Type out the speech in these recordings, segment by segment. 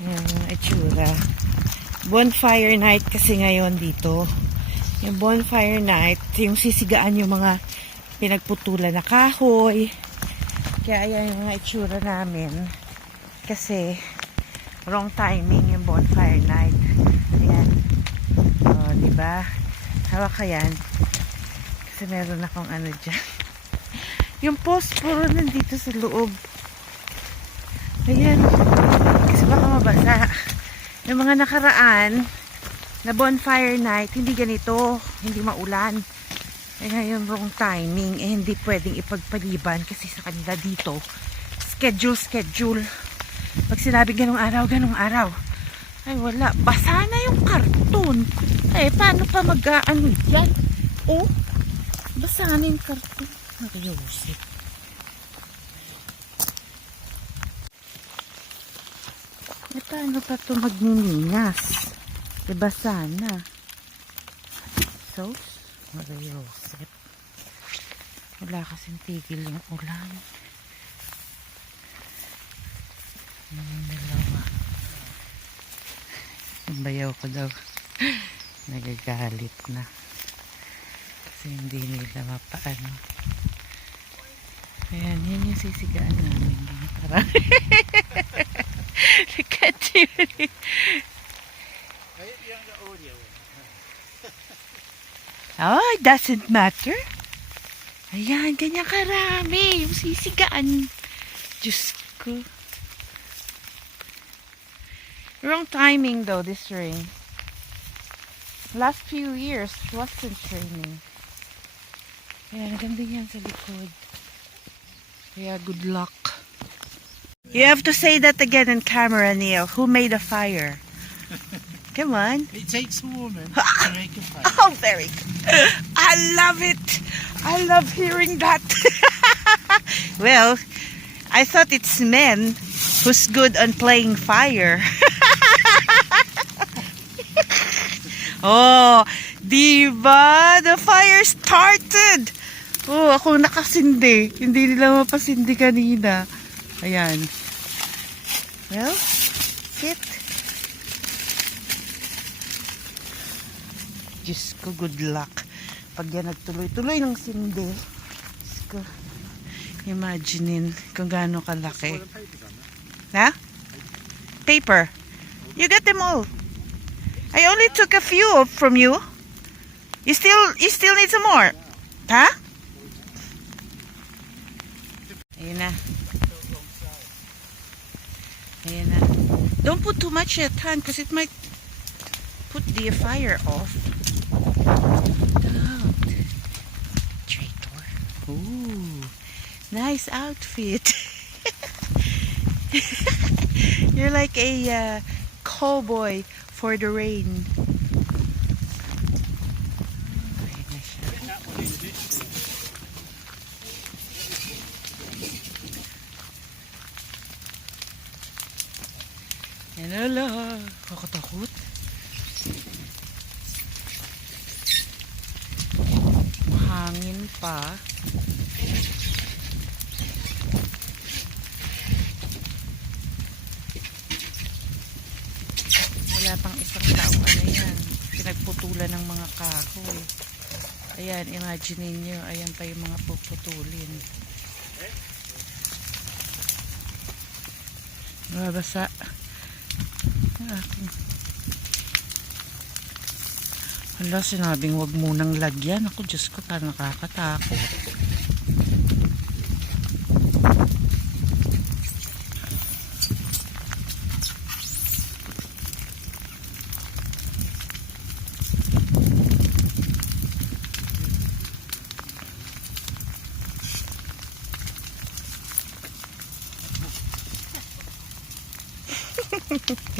Ayan ang itsura. Bonfire night kasi ngayon dito. Yung bonfire night, yung sisigaan yung mga pinagputulan na kahoy. Kaya ayan yung mga itsura namin. Kasi wrong timing yung bonfire night. Ayan. O, diba? Hawak ka yan. Kasi meron akong ano dyan. Yung post puro nandito sa loob. Ayan. Kasi baka mabasa. Yung mga nakaraan na bonfire night, hindi ganito. Hindi maulan. Eh ngayon wrong timing. Eh hindi pwedeng ipagpaliban kasi sa kanila dito. Schedule. Pag sinabi ganong araw. Ay wala. Basa na yung karton. Eh paano pa mag-ano yan? Oh, basa na yung karton. Nakayusip. Eh paano pa ito magniningas? Diba sana? So, nakayusip. Wala kasing tigil yung ulan. Yung dalawa. Yung bayaw ko daw. Nagagalit na. Kasi hindi nila mapaano. Ayan, yan yung sisigaan namin. Look at you. Oh, it doesn't matter. Ayan, ganyan karami. Yung sisigaan. Diyos ko. Wrong timing though, this rain. Last few years, it wasn't raining. Ayan, ganda yan sa likod. Yeah, good luck. You have to say that again in camera, Neil. Who made a fire? Come on. It takes a woman to make a fire. Oh, very good. I love it. I love hearing that. Well, I thought it's men who's good on playing fire. Oh, diba? The fire started. Oh, ako nakasindi. Hindi nila mapasindi kanina. Ayan. Well, sit. Diyos ko, good luck. Pag yan nagtuloy-tuloy ng sindi. Diyos ko. Imaginein kung gaano kalaki. Ha? Paper. You got them all. I only took a few from you. You still need some more. Ha? Ayan na. Ayan na. Don't put too much at hand because it might put the fire off. Don't. Traitor. Ooh. Nice outfit. You're like a cowboy for the rain. Hello, kakatakot. Mahangin pa. Wala pang isang taong ano yan. Pinagputulan ng mga kahoy. Ayan, imagine niyo, ayan pa yung mga puputulin. Mabasa. Hala, sinabing wag munang lagyan. Ako, Diyos ko, parang nakakatakot.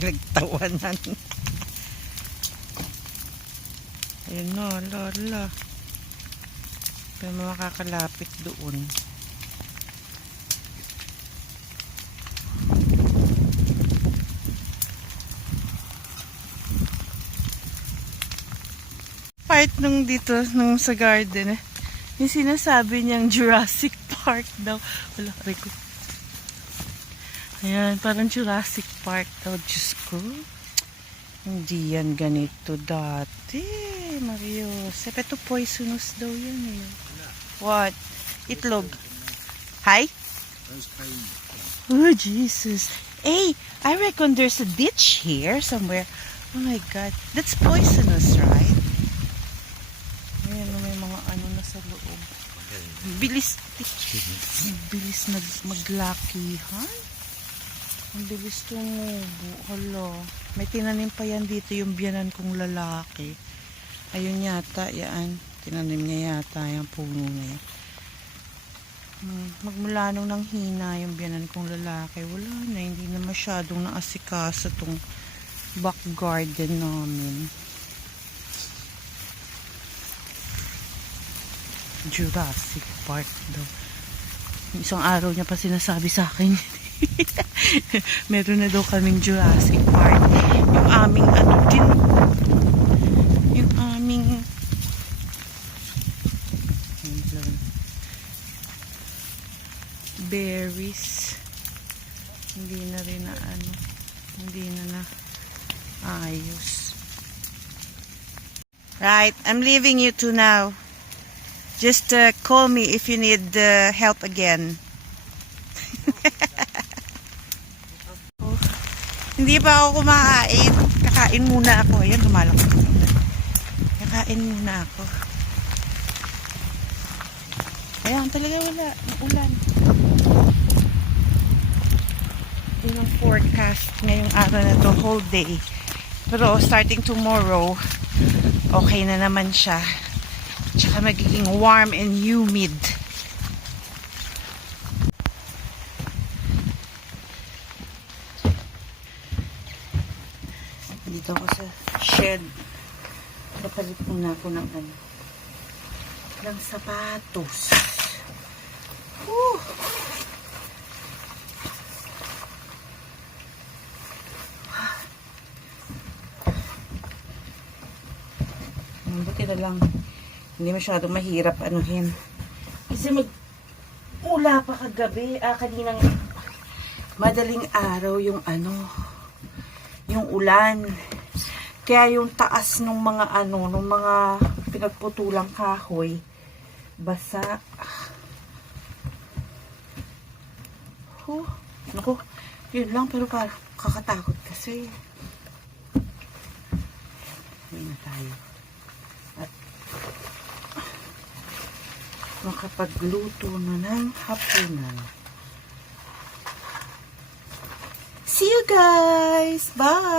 Nagtawanan. Ayun no, lala. Pero makakalapit doon. Part nung dito, nung sa garden, yung sinasabi niyang Jurassic Park daw. Wala, Rico. Ayan, parang Jurassic Park daw. Diyos ko. Hindi yan ganito dati. Mario. Ito poisonous daw yan eh. What? Itlog. Hi? Oh, Jesus. Hey, I reckon there's a ditch here somewhere. Oh my God. That's poisonous, right? Ayan, may mga ano na sa loob. Bilis. Bilis maglakihan. Ang bilis tumubo. Hala. May tinanim pa yan dito yung biyanan kong lalaki. Ayun yata, yan. Tinanim niya yata yung puno na yan. Magmula nung nang hina yung biyanan kong lalaki. Wala na, hindi na masyadong naasikaso tong back garden namin. Jurassic Park daw. Isang araw niya pa sinasabi sa akin. Meron na daw kaming Jurassic Park. Yung aming ano din. Yung aming berries. Hindi na rin na ano. Hindi na ayos. Right, I'm leaving you two now. Just call me if you need help again. Hindi pa ako kumakain. Kakain muna ako. Ayan, lumalaki. Kakain muna ako. Ayan, talaga wala. Ulan. Yun ang forecast ngayong araw na to, whole day. Pero starting tomorrow, okay na naman siya. Tsaka magiging warm and humid. Dito ako sa shed. Kapalit muna ako ng ano. Ng sapatos. Woo! Buti na lang. Hindi masyadong mahirap anuhin. Kasi ula pa kagabi. Kaninang madaling araw yung ano. Yung ulan. Kaya yung taas ng mga ano, ng mga pinagputulang kahoy, basa. Naku, yun lang, pero parang kakatakot kasi. Uwi na tayo. At makapagluto na ng hapunan. See you guys! Bye!